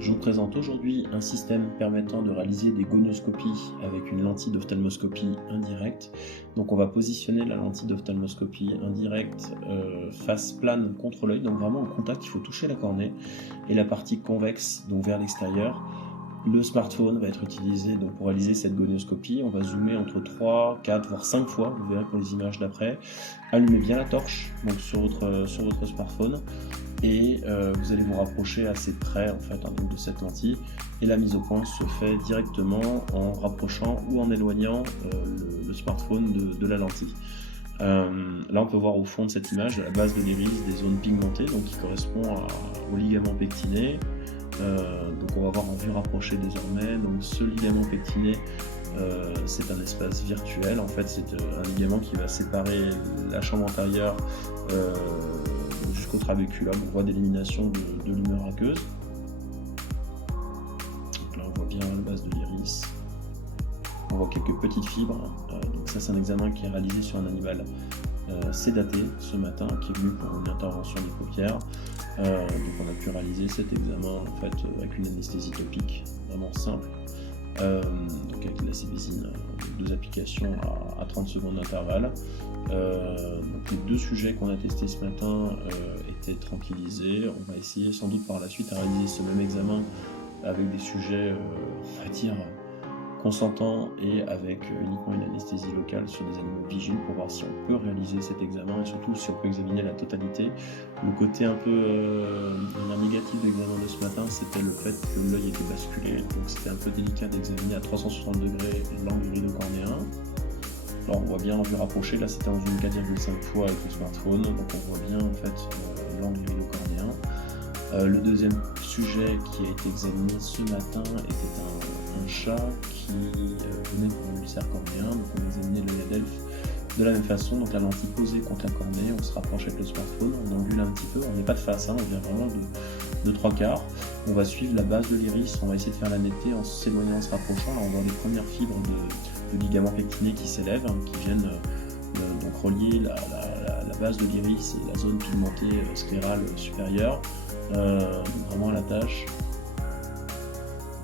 Je vous présente aujourd'hui un système permettant de réaliser des gonioscopies avec une lentille d'ophtalmoscopie indirecte. Donc on va positionner la lentille d'ophtalmoscopie indirecte face plane contre l'œil, donc vraiment au contact, il faut toucher la cornée, et la partie convexe, donc vers l'extérieur. Le smartphone va être utilisé donc pour réaliser cette gonioscopie. On va zoomer entre 3, 4, voire 5 fois, vous verrez pour les images d'après. Allumez bien la torche donc sur votre smartphone et vous allez vous rapprocher assez près en fait, donc de cette lentille, et la mise au point se fait directement en rapprochant ou en éloignant le smartphone de la lentille. Là on peut voir au fond de cette image, à la base de l'iris, des zones pigmentées donc qui correspondent au ligament pectiné. Donc on va voir en vue rapprochée désormais, donc ce ligament pectiné c'est un espace virtuel, en fait c'est un ligament qui va séparer la chambre antérieure jusqu'au trabéculum. On voit d'élimination de l'humeur aqueuse. Donc là on voit bien la base de l'iris, on voit quelques petites fibres, donc ça c'est un examen qui est réalisé sur un animal sédaté ce matin, qui est venu pour une intervention des paupières. Donc on a pu réaliser cet examen en fait avec une anesthésie topique vraiment simple, donc avec de la cébésine, 2 applications à 30 secondes d'intervalle. Donc les 2 sujets qu'on a testés ce matin étaient tranquillisés. On va essayer sans doute par la suite à réaliser ce même examen avec des sujets on va dire consentants et avec uniquement une anesthésie locale sur des animaux vigiles pour voir si on peut réaliser cet examen et surtout si on peut examiner la totalité. Le côté un peu négatif de l'examen de ce matin, c'était le fait que l'œil était basculé, donc c'était un peu délicat d'examiner à 360 degrés l'angle du rideau cornéen. Alors on voit bien en vue rapprochée, là c'était en zoom 4,5 fois avec le smartphone, donc on voit bien en fait l'angle du rideau cornéen. Le deuxième sujet qui a été examiné ce matin était un chat qui venait pour un ulcère cornéen, donc on a examiné l'œil Adelph de la même façon, donc la lentille posée contre la cornée, on se rapproche avec le smartphone, on angule un petit peu, on n'est pas de face, on vient vraiment de 3 quarts. On va suivre la base de l'iris, on va essayer de faire la netteté en s'éloignant, en se rapprochant. Là on voit les premières fibres de ligament pectiné qui s'élèvent, qui viennent donc relier la base de l'iris et la zone pigmentée sclérale supérieure, vraiment à la tâche.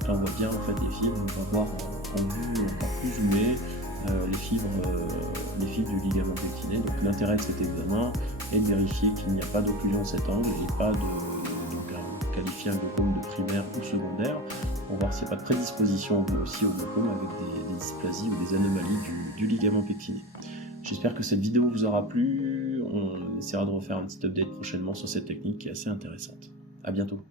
Là on voit bien en fait les fibres, on va voir en vue encore plus zoomée les fibres du ligament pectiné. Donc l'intérêt de cet examen est de vérifier qu'il n'y a pas d'occlusion de cet angle et pas de qualifier un glaucome de primaire ou secondaire, pour voir s'il n'y a pas de prédisposition aussi au glaucome avec des dysplasies ou des anomalies du ligament pectiné. J'espère que cette vidéo vous aura plu, on essaiera de refaire un petit update prochainement sur cette technique qui est assez intéressante. A bientôt.